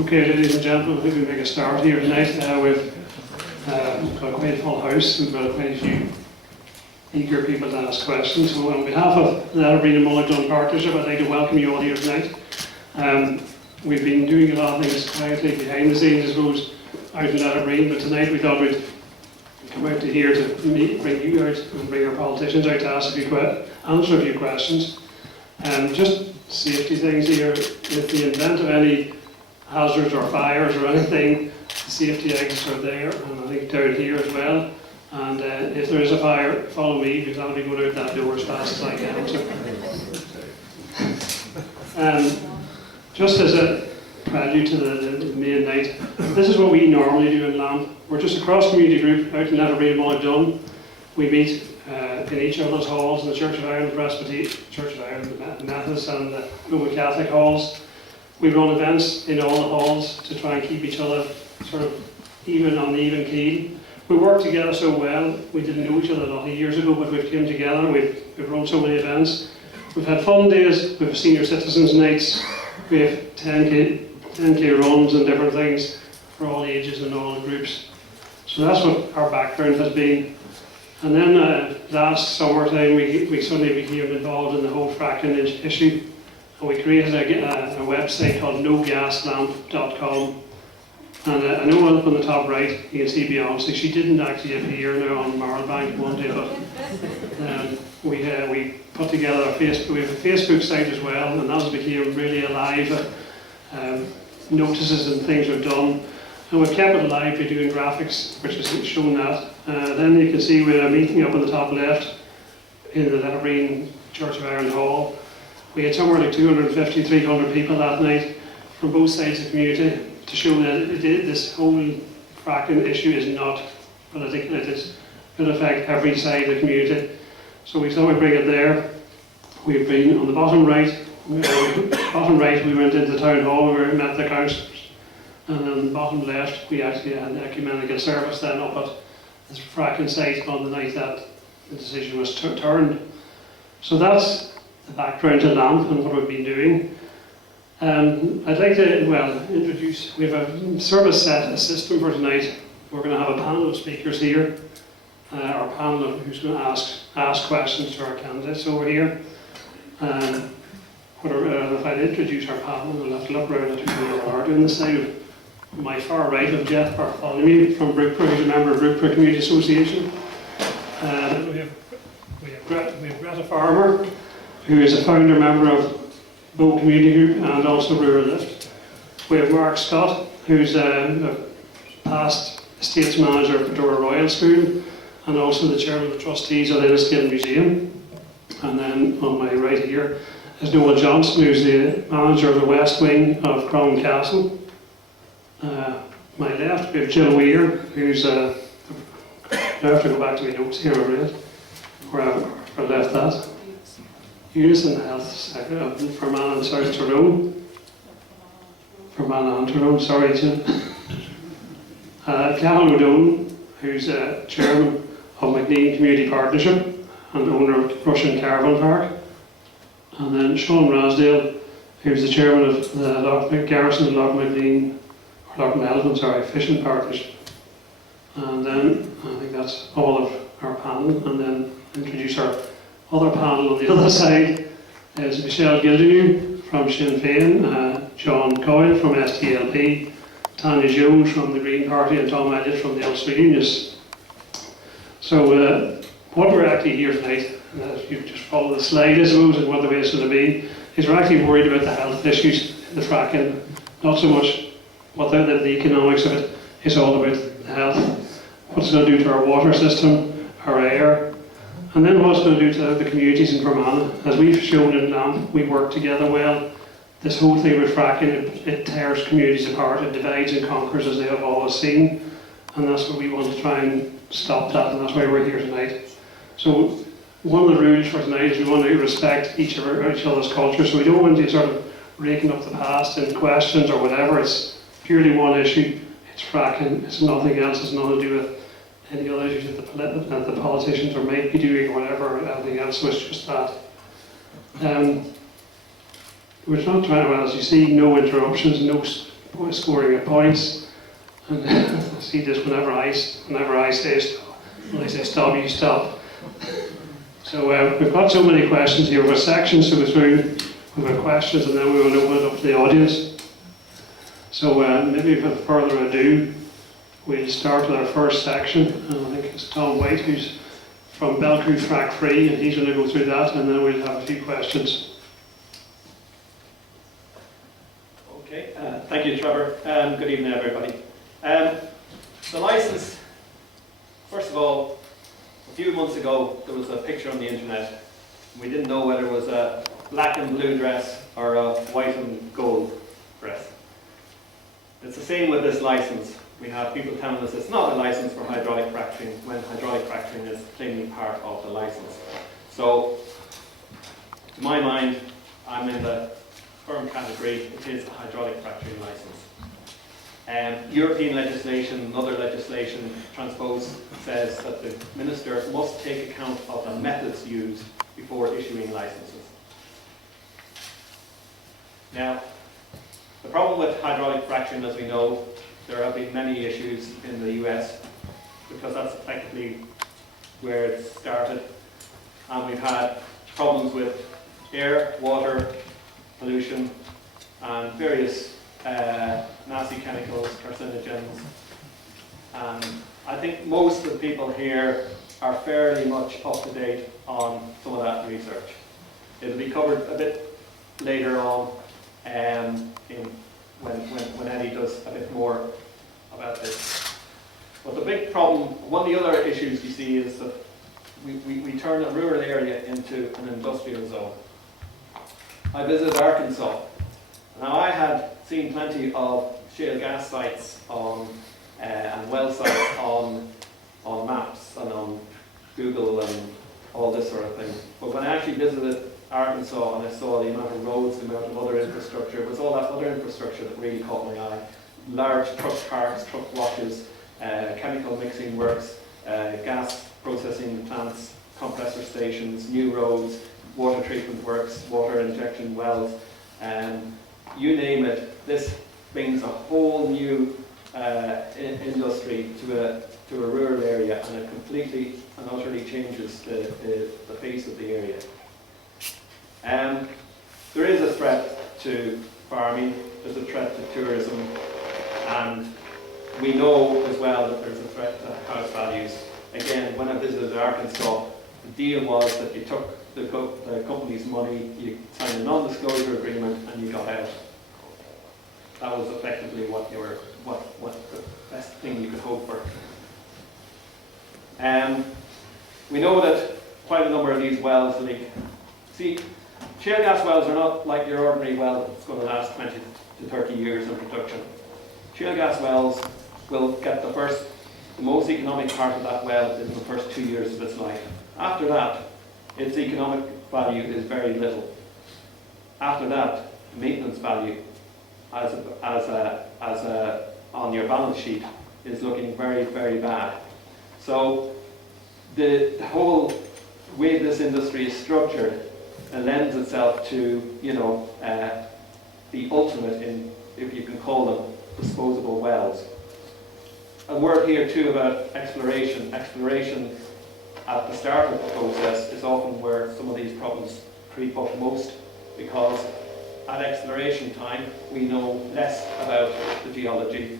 Okay, ladies and gentlemen, I think we make a start here tonight. We've got quite a full house. We've got quite a few eager people to ask questions. So on behalf of the Lough Erne Resort Partnership, I'd like to welcome you all here tonight. We've been doing a lot of things quietly behind the scenes, I suppose, out in Lough Erne, but tonight we thought we'd come out to here to bring you out and bring our politicians out to answer a few questions. Just safety things here. With the event of any hazards or fires or anything, the safety exits are there, and I think down here as well. And if there is a fire, follow me, because I'll be going out that door as fast as I can. So. Just as a prelude to the main night, this is what we normally do in Lough. We're just a cross-community group out in Lough Erne. We meet in each other's halls in the Church of Ireland, Church of Ireland, the Methodist and the Roman Catholic halls. We run events in all the halls to try and keep each other sort of on the even keel. We work together so well. We didn't know each other a lot of years ago, but we've come together. We've run so many events. We've had fun days. We have senior citizens nights. We have 10K runs and different things for all ages and all groups. So that's what our background has been. And then last summertime, we suddenly became involved in the whole fracking issue. And we created a website called nogaslamp.com. And I know up on the top right, you can see Beyonce. She didn't actually appear now on Marlbank one day, but we put together a Facebook. We have a Facebook site as well, and that became really alive. Notices and things are done. And we've kept it alive by doing graphics, which has shown that. Then you can see we had a meeting up on the top left in the Lough Erne Church of Ireland Hall. We had somewhere like 250, 300 people that night from both sides of the community to show that this whole fracking issue is not political. It will affect every side of the community. So we thought we'd bring it there. We've been on the bottom right. We went into the town hall where we met the councillors. And on the bottom left, we actually had an ecumenical service then up at this fracking site on the night that the decision was turned. So that's the background to LAMP and what we've been doing. I'd like to, introduce, we have a system for tonight. We're going to have a panel of speakers here, our panel who's going to ask questions to our candidates over here. If I'd introduce our panel, I'll have to look around at who we are doing this side. My far right of Jeff Bartholomew from Brookport, who's a member of Brookport Community Association. We have Greta Farmer, who is a founder member of Bow Community Group and also Rural Lift. We have Mark Scott, who's a past Estates Manager of Dora Royal School and also the Chairman of the Trustees of the Enniskillen Museum. And then on my right here is Noel Johnson, who's the Manager of the West Wing of Crown Castle. My left, we have Jill Weir, who's I have to go back to my notes here already, where I left that. Unison Health Secretary of Fermanagh and South Tyrone. Fermanagh and Tyrone, sorry, Jim. Cahill O'Donnell, who's Chairman of McNean Community Partnership and owner of Russian Caravan Park. And then Sean Rasdale, who's the Chairman of the Garrison of Lough Melvin, Fishing Partnership. And then I think that's all of our panel. And then introduce our other panel on the other side is Michelle Gildenew from Sinn Féin, John Coyle from STLP, Tanya Jones from the Green Party, and Tom Elliott from the Ulster Unionists. So what we're actually here tonight, if you just follow the slide, I suppose, and what the way it's going to be, is we're actually worried about the health issues in the fracking, not so much what the economics of it. It's all about the health, what it's going to do to our water system, our air, and then what it's going to do to the communities in Fermanagh. As we've shown in LAMP, we work together well. This whole thing with fracking, it tears communities apart, it divides and conquers, as they have always seen, and that's what we want to try and stop that, and that's why we're here tonight. So one of the rules for tonight is we want to respect each other's culture, so we don't want to sort of raking up the past in questions or whatever. It's purely one issue. It's fracking. It's nothing else. It's nothing to do with any other issues that the politicians or might be doing or whatever or anything else. So it's just that. We're not trying to, as you see, no interruptions, no scoring of points. And I see this whenever I say stop. When I say stop, you stop. So we've got so many questions here. We've got sections to go through. We've got questions, and then we will open it up to the audience. So maybe without further ado, we'll start with our first section. And I think it's Tom White, who's from Belcrew Frack Free, and he's going to go through that, and then we'll have a few questions. Okay, thank you, Trevor. Good evening, everybody. The licence, first of all, a few months ago there was a picture on the internet. We didn't know whether it was a black and blue dress or a white and gold dress. It's the same with this licence. We have people telling us it's not a licence for hydraulic fracturing when hydraulic fracturing is plainly part of the licence. So, to my mind, I'm in the firm category. It is a hydraulic fracturing licence. European legislation and other legislation transposed says that the minister must take account of the methods used before issuing licences. Now, the problem with hydraulic fracturing, as we know, there have been many issues in the US because that's effectively where it started. And we've had problems with air, water, pollution, and various nasty chemicals, carcinogens. And I think most of the people here are fairly much up to date on some of that research. It'll be covered a bit later on when Eddie does a bit more about this. But the big problem, one of the other issues you see is that we turn a rural area into an industrial zone. I visited Arkansas. Now I had seen plenty of shale gas sites and well sites on maps and on Google and all this sort of thing. But when I actually visited Arkansas and I saw the amount of roads, the amount of other infrastructure, it was all that other infrastructure that really caught my eye. Large truck parks, truck washes, chemical mixing works, gas processing plants, compressor stations, new roads, water treatment works, water injection wells, you name it. This brings a whole new industry to a rural area, and it completely and utterly changes the face of the area. There is a threat to farming, there's a threat to tourism, and we know as well that there's a threat to house values. Again, when I visited Arkansas, the deal was that you took the company's money, you signed a non-disclosure agreement, and you got out. That was effectively what the best thing you could hope for. We know that quite a number of these wells leak. See, shale gas wells are not like your ordinary well that's going to last 20 to 30 years in production. Shale gas wells will get the most economic part of that well in the first 2 years of its life. After that, its economic value is very little. After that, maintenance value on your balance sheet is looking very, very bad. So the whole way this industry is structured lends itself to, the ultimate in, if you can call them, disposable wells. A word here too about exploration. Exploration at the start of the process is often where some of these problems creep up most, because at exploration time we know less about the geology,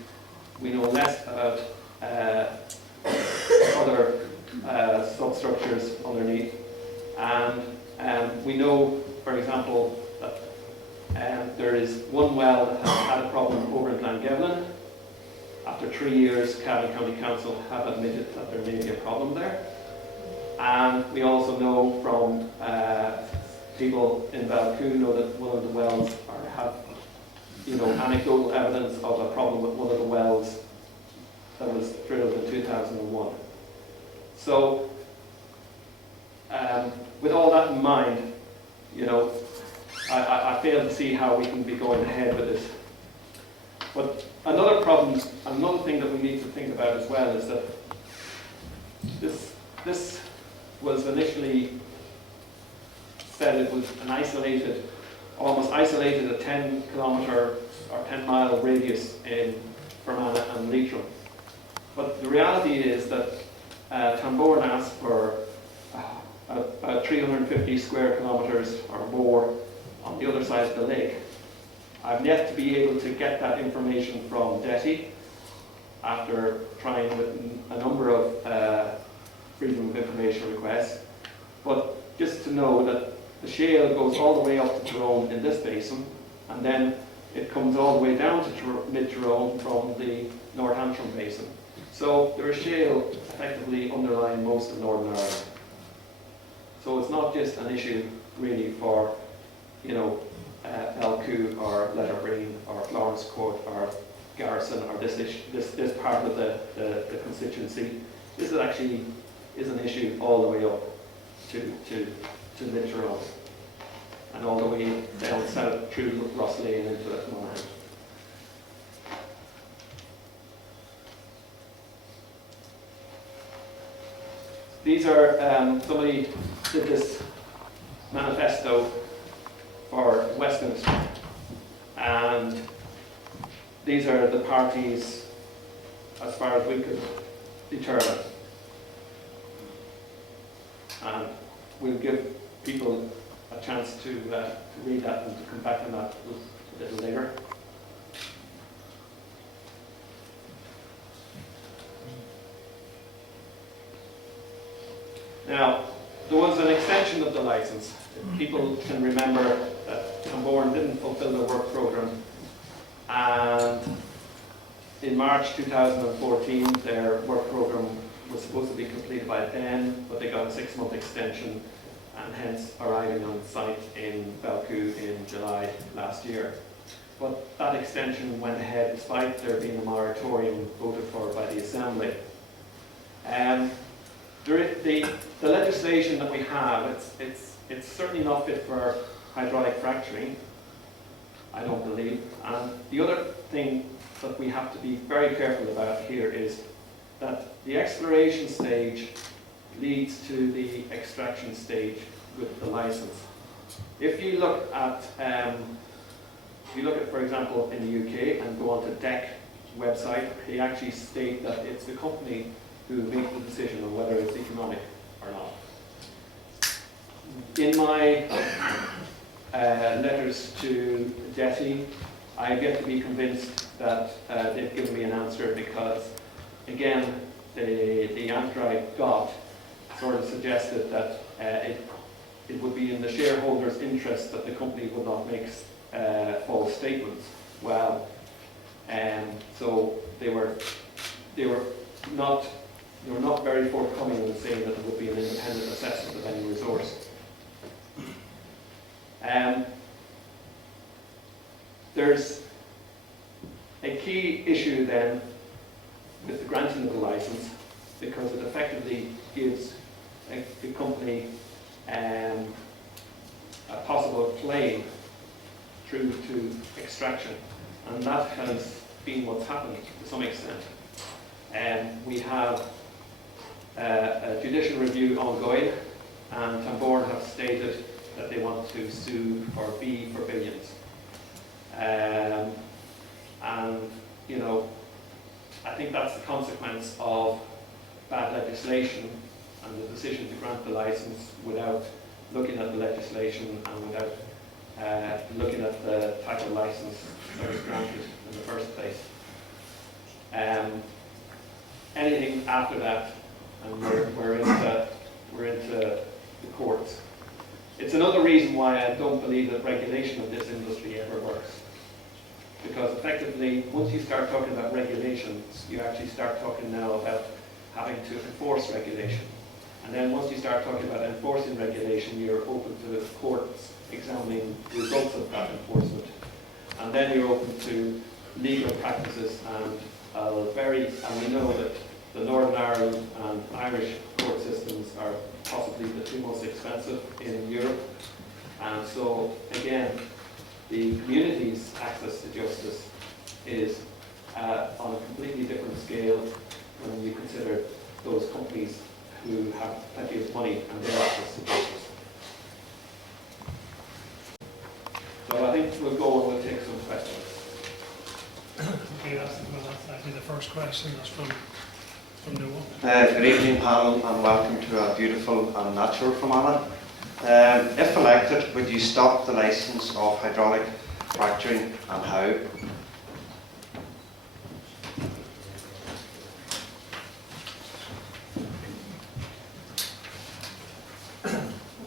we know less about other substructures underneath, and we know, for example, that there is one well that has had a problem over in Glangevlin. After 3 years, Cavan County Council have admitted that there may be a problem there. And we also know from people in Balcoo know that one of the wells have anecdotal evidence of a problem with one of the wells that was drilled in 2001. So with all that in mind, I fail to see how we can be going ahead with this. But another thing that we need to think about as well is that this was initially said it was an isolated almost isolated a 10-kilometre or 10-mile radius in Fermanagh and Lough Erne. But the reality is that Tambourne asked for about 350 square kilometres or more on the other side of the lake. I've yet to be able to get that information from DETI after trying with a number of Freedom of Information requests. But just to know that the shale goes all the way up to Tyrone in this basin, and then it comes all the way down to mid-Tyrone from the North Antrim basin. So there is shale effectively underlying most of Northern Ireland. So it's not just an issue really for, you know, Belcoo or Letterbreen or Florence Court or Garrison or this part of the constituency. This is actually an issue all the way up to Tyrone and all the way down south through Rosslea and into Monaghan. These are, somebody did this manifesto for Westminster, and these are the parties as far as we could determine. And we'll give people a chance to read that and to come back on that a little later. Now, there was an extension of the licence. People can remember that Tambourne didn't fulfil their work programme, and in March 2014 their work programme was supposed to be completed by then, but they got a 6-month extension and hence arriving on site in Belcoo in July last year. But that extension went ahead despite there being a moratorium voted for by the Assembly. The legislation that we have, it's certainly not fit for hydraulic fracturing, I don't believe. And the other thing that we have to be very careful about here is that the exploration stage leads to the extraction stage with the license. If you look at, for example, in the UK and go onto DEC website, they actually state that it's the company who make the decision on whether it's economic or not. In my letters to DETI, I've yet to be convinced that they've given me an answer because, again, the answer I got sort of suggested that it would be in the shareholders' interest that the company would not make false statements. Well, so they were not very forthcoming in saying that there would be an independent assessment of any resource. There's a key issue then with the granting of the license, because it effectively gives the company a possible claim through to extraction, and that has been what's happened to some extent. We have a judicial review ongoing, and Tambourne have stated that they want to sue for B for billions. And you know, I think that's the consequence of bad legislation and the decision to grant the license without looking at the legislation and without looking at the type of license that was granted in the first place. Anything after that, and we're into the courts. It's another reason why I don't believe that regulation of this industry ever works. Because effectively, once you start talking about regulations, you actually start talking now about having to enforce regulation. And then once you start talking about enforcing regulation, you're open to courts examining the results of that enforcement. And then you're open to legal practices, and we know that the Northern Ireland and Irish court systems are possibly the two most expensive in Europe. And so, again, the community's access to justice is on a completely different scale when you consider those companies who have plenty of money and their access to justice. So I think we'll go and we'll take some questions. Okay, that's actually the first question. That's from Noah. Good evening, panel, and welcome to a beautiful and natural Fermanagh. If elected, would you stop the licence of hydraulic fracturing, and how?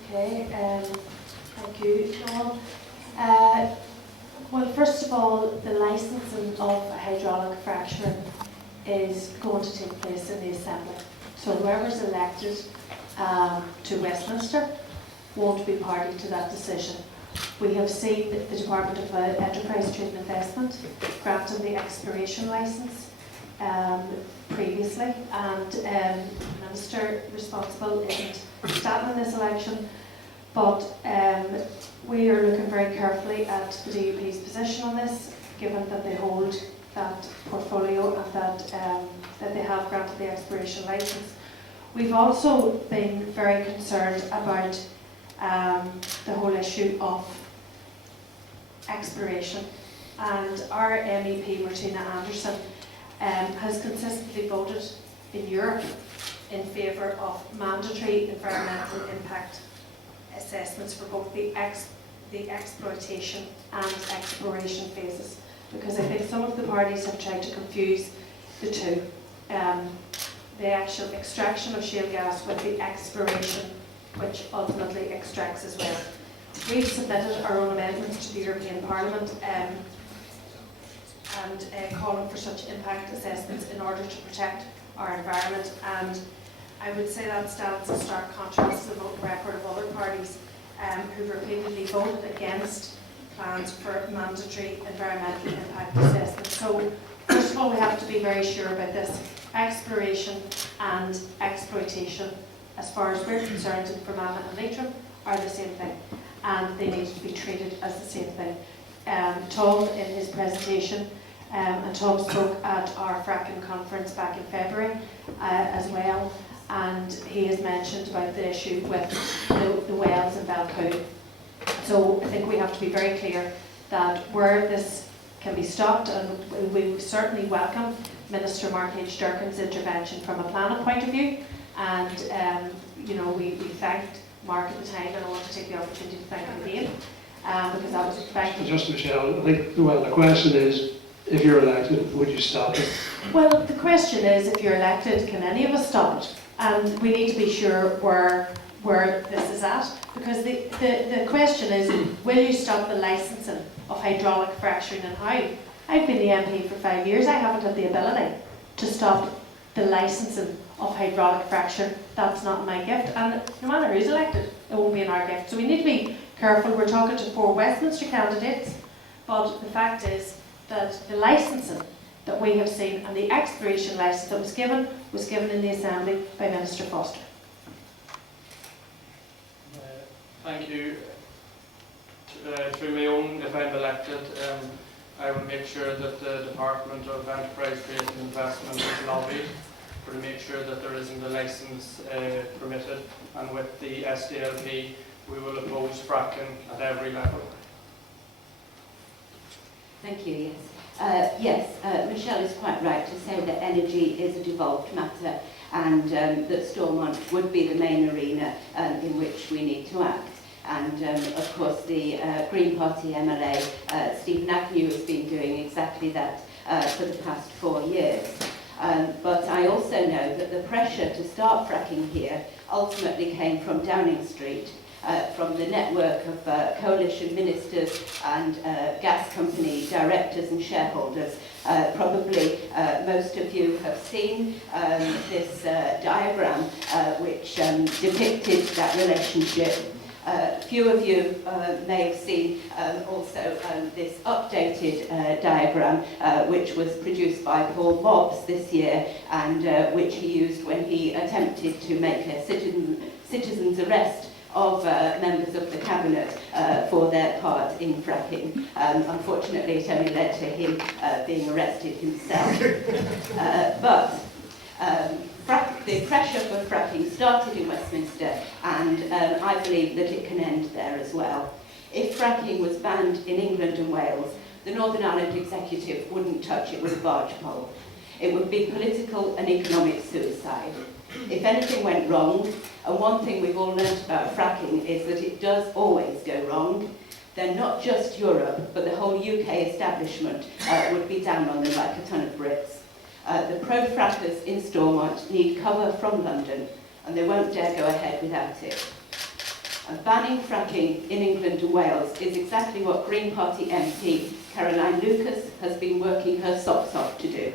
Okay, thank you, Sean. Well, first of all, the licensing of hydraulic fracturing is going to take place in the Assembly. So whoever's elected to Westminster won't be party to that decision. We have seen the Department of Enterprise, Trade and Investment granting the exploration licence previously, and the Minister responsible isn't standing in this election, but we are looking very carefully at the DUP's position on this, given that they hold that portfolio and that they have granted the exploration licence. We've also been very concerned about the whole issue of exploration, and our MEP Martina Anderson has consistently voted in Europe in favour of mandatory environmental impact assessments for both the exploitation and exploration phases, because I think some of the parties have tried to confuse the two, the actual extraction of shale gas with the exploration, which ultimately extracts as well. We've submitted our own amendments to the European Parliament and calling for such impact assessments in order to protect our environment, and I would say that stands in stark contrast to the vote record of other parties who've repeatedly voted against plans for mandatory environmental impact assessments. So first of all, we have to be very sure about this. Exploration and exploitation, as far as we're concerned in Fermanagh and Leitrim, are the same thing, and they need to be treated as the same thing. Tom, in his presentation, and Tom spoke at our Fracking conference back in February as well, and he has mentioned about the issue with the wells in Balcoon. So I think we have to be very clear that where this can be stopped, and we certainly welcome Minister Mark H. Durkin's intervention from a planning point of view, and we thanked Mark at the time, and I want to take the opportunity to thank him again, because that was effective. Just Michelle, I think the question is, if you're elected, would you stop it? Well, the question is, if you're elected, can any of us stop it? And we need to be sure where this is at, because the question is, will you stop the licensing of hydraulic fracturing, and how? I've been the MP for 5 years. I haven't had the ability to stop the licensing of hydraulic fracturing. That's not my gift, and no matter who's elected, it won't be in our gift. So we need to be careful. We're talking to 4 Westminster candidates, but the fact is that the licensing that we have seen and the exploration licence that was given in the Assembly by Minister Foster. Thank you. Through my own, if I'm elected, I will make sure that the Department of Enterprise, Trade and Investment is lobbied to make sure that there isn't a licence permitted, and with the SDLP we will oppose fracking at every level. Thank you, yes. Michelle is quite right to say that energy is a devolved matter, and that Stormont would be the main arena in which we need to act. And of course the Green Party MLA, Stephen Agnew, has been doing exactly that for the past 4 years. But I also know that the pressure to start fracking here ultimately came from Downing Street, from the network of coalition ministers and gas company directors and shareholders. Probably most of you have seen this diagram which depicted that relationship. Few of you may have seen also this updated diagram which was produced by Paul Mobbs this year, and which he used when he attempted to make a citizen's arrest of members of the cabinet for their part in fracking. Unfortunately, it only led to him being arrested himself. But the pressure for fracking started in Westminster, and I believe that it can end there as well. If fracking was banned in England and Wales, the Northern Ireland Executive wouldn't touch it with a barge pole. It would be political and economic suicide. If anything went wrong, and one thing we've all learnt about fracking is that it does always go wrong, then not just Europe, but the whole UK establishment would be down on them like a ton of bricks. The pro-frackers in Stormont need cover from London, and they won't dare go ahead without it. Banning fracking in England and Wales is exactly what Green Party MP Caroline Lucas has been working her socks off to do.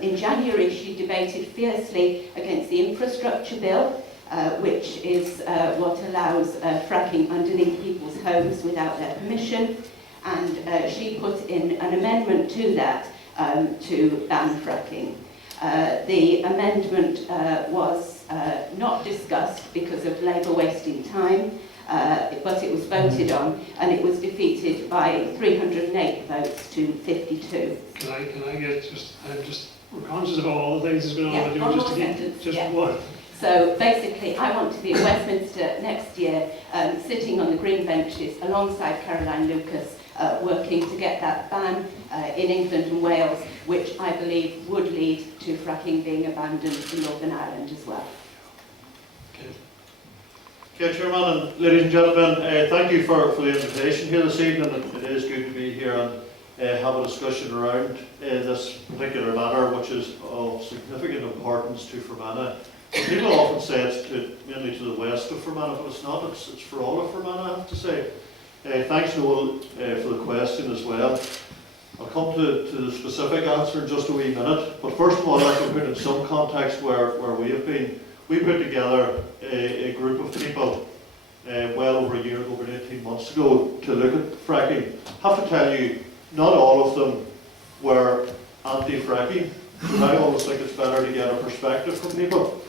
In January, she debated fiercely against the infrastructure bill, which is what allows fracking underneath people's homes without their permission, and she put in an amendment to that to ban fracking. The amendment was not discussed because of Labour wasting time, but it was voted on, and it was defeated by 308 votes to 52. Can I get we're conscious of all the things that's going on. Yeah, Do one just more to get sentence, just yeah. one. So basically, I want to be in Westminster next year, sitting on the green benches alongside Caroline Lucas, working to get that ban in England and Wales, which I believe would lead to fracking being abandoned in Northern Ireland as well. Okay, Chairman and ladies and gentlemen, thank you for the invitation here this evening. It is good to be here and have a discussion around this particular matter, which is of significant importance to Fermanagh. People often say it's mainly to the west of Fermanagh, but it's not. It's for all of Fermanagh, I have to say. Thanks, Noel, for the question as well. I'll come to the specific answer in just a wee minute, but first of all, I'd like to put in some context where we have been. We put together a group of people well over a year ago, about 18 months ago, to look at fracking. I have to tell you, not all of them were anti-fracking. I always think it's better to get a perspective from people.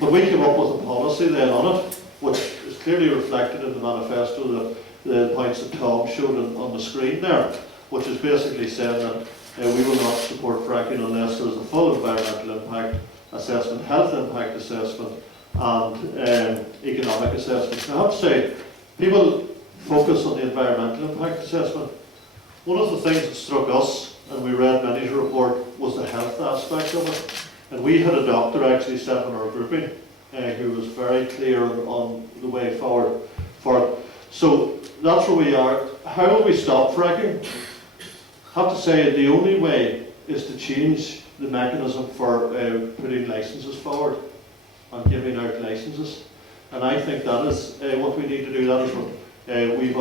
But we came up with a policy then on it, which is clearly reflected in the manifesto, the points that Tom showed on the screen there, which is basically saying that we will not support fracking unless there is a full environmental impact assessment, health impact assessment, and economic assessment. Now, I have to say, people focus on the environmental impact assessment. One of the things that struck us, and we read Minnie's report, was the health aspect of it. And we had a doctor actually sat on our grouping who was very clear on the way forward for it. So that's where we are. How will we stop fracking? I have to say the only way is to change the mechanism for putting licences forward and giving out licences. And I think that is what we need to do. That is what we've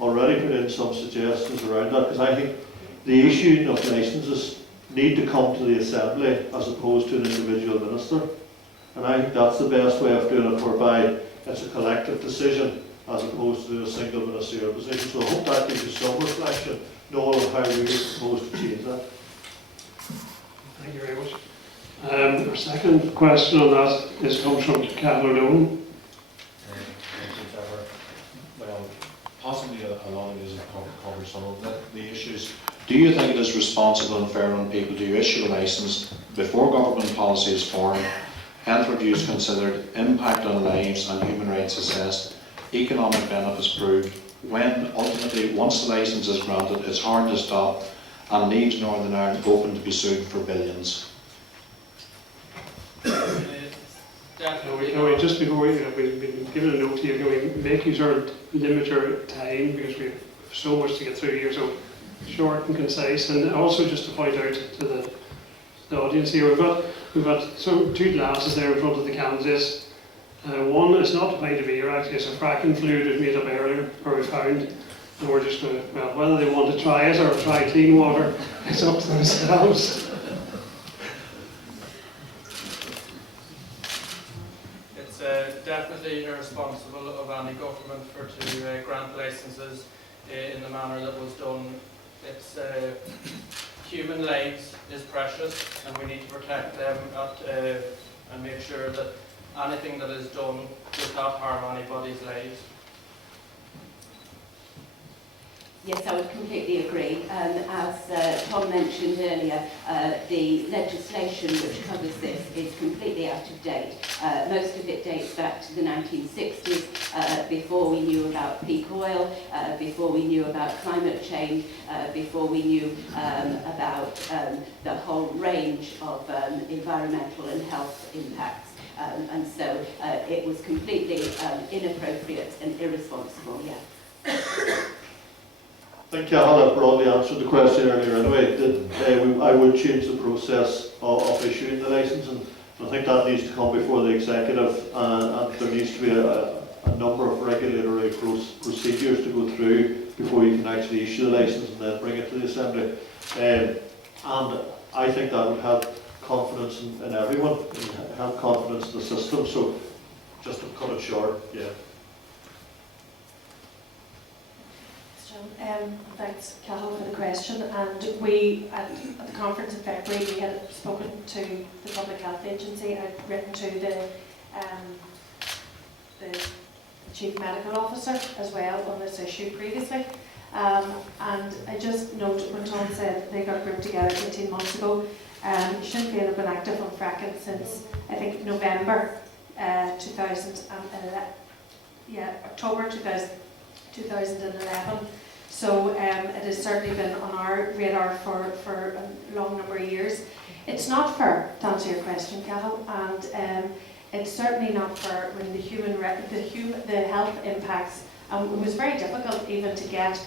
already put in some suggestions around that, because I think the issuing of licences need to come to the Assembly as opposed to an individual minister. And I think that's the best way of doing it, whereby it's a collective decision as opposed to a single ministerial position. So I hope that gives you some reflection, Noel, of how we propose to change that. Thank you very much. Our second question on that comes from Cathal O'Doon. Well, possibly a lot of these have covered some of the issues. Do you think it is responsible and fair on people to issue a licence before government policy is formed, health reviews considered, impact on lives and human rights assessed, economic benefits proved, when ultimately, once the licence is granted, it's hard to stop and leaves Northern Ireland open to be sued for billions? Just before we've been given a note here, can we make you sort of limit your time, because we have so much to get through here, so short and concise. And also just to point out to the audience here, we've got two glasses there in front of the candidates. One is not a pint of beer, actually it's a fracking fluid we've made up earlier, or we found, and we're just going to, well, whether they want to try it or try clean water, it's up to themselves. It's definitely irresponsible of any government to grant licences in the manner that was done. It's human lives is precious, and we need to protect them and make sure that anything that is done does not harm anybody's lives. Yes, I would completely agree. As Tom mentioned earlier, the legislation which covers this is completely out of date. Most of it dates back to the 1960s, before we knew about peak oil, before we knew about climate change, before we knew about the whole range of environmental and health impacts. And so it was completely inappropriate and irresponsible, yeah. I think Cahill broadly answered the question earlier anyway, that I would change the process of issuing the licence, and I think that needs to come before the executive, and there needs to be a number of regulatory procedures to go through before you can actually issue the licence and then bring it to the Assembly. And I think that would have confidence in everyone, and have confidence in the system. So just to cut it short, yeah. Thanks, Cahill, for the question. And we, at the conference in February, we had spoken to the Public Health Agency. I'd written to the Chief Medical Officer as well on this issue previously. And I just note when Tom said they got a group together 18 months ago, Sinn Féin have been active on fracking since, I think, November 2011. Yeah, October 2011. So it has certainly been on our radar for a long number of years. It's not fair, to answer your question, Cahill, and it's certainly not fair when the health impacts. It was very difficult even to get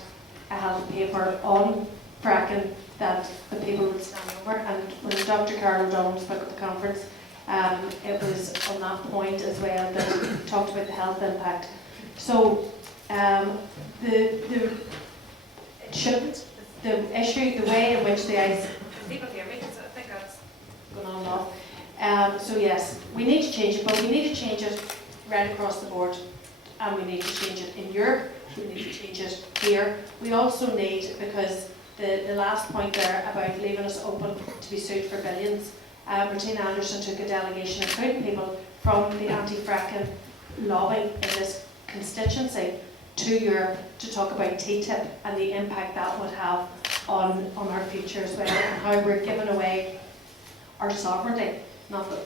a health paper on fracking that the people would stand over. And when Dr. Carol O'Donnell spoke at the conference, it was on that point as well that he talked about the health impact. So the issue, the way in which the ice, people hear me, so I think that's going on off. So yes, we need to change it, but we need to change it right across the board, and we need to change it in Europe. We need to change it here. We also need, because the last point there about leaving us open to be sued for billions. Martina Anderson took a delegation, including people from the anti-fracking lobby in this constituency, to Europe to talk about TTIP and the impact that would have on our future as well, and how we're giving away our sovereignty. Not that,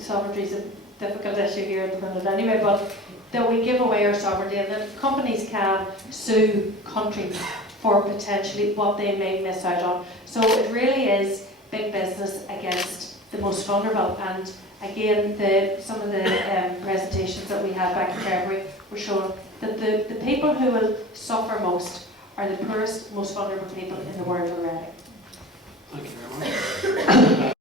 sovereignty is a difficult issue here at the minute anyway, but that we give away our sovereignty, and that companies can sue countries for potentially what they may miss out on. So it really is big business against the most vulnerable. And again, some of the presentations that we had back in February were showing that the people who will suffer most are the poorest, most vulnerable people in the world already. Thank you very much.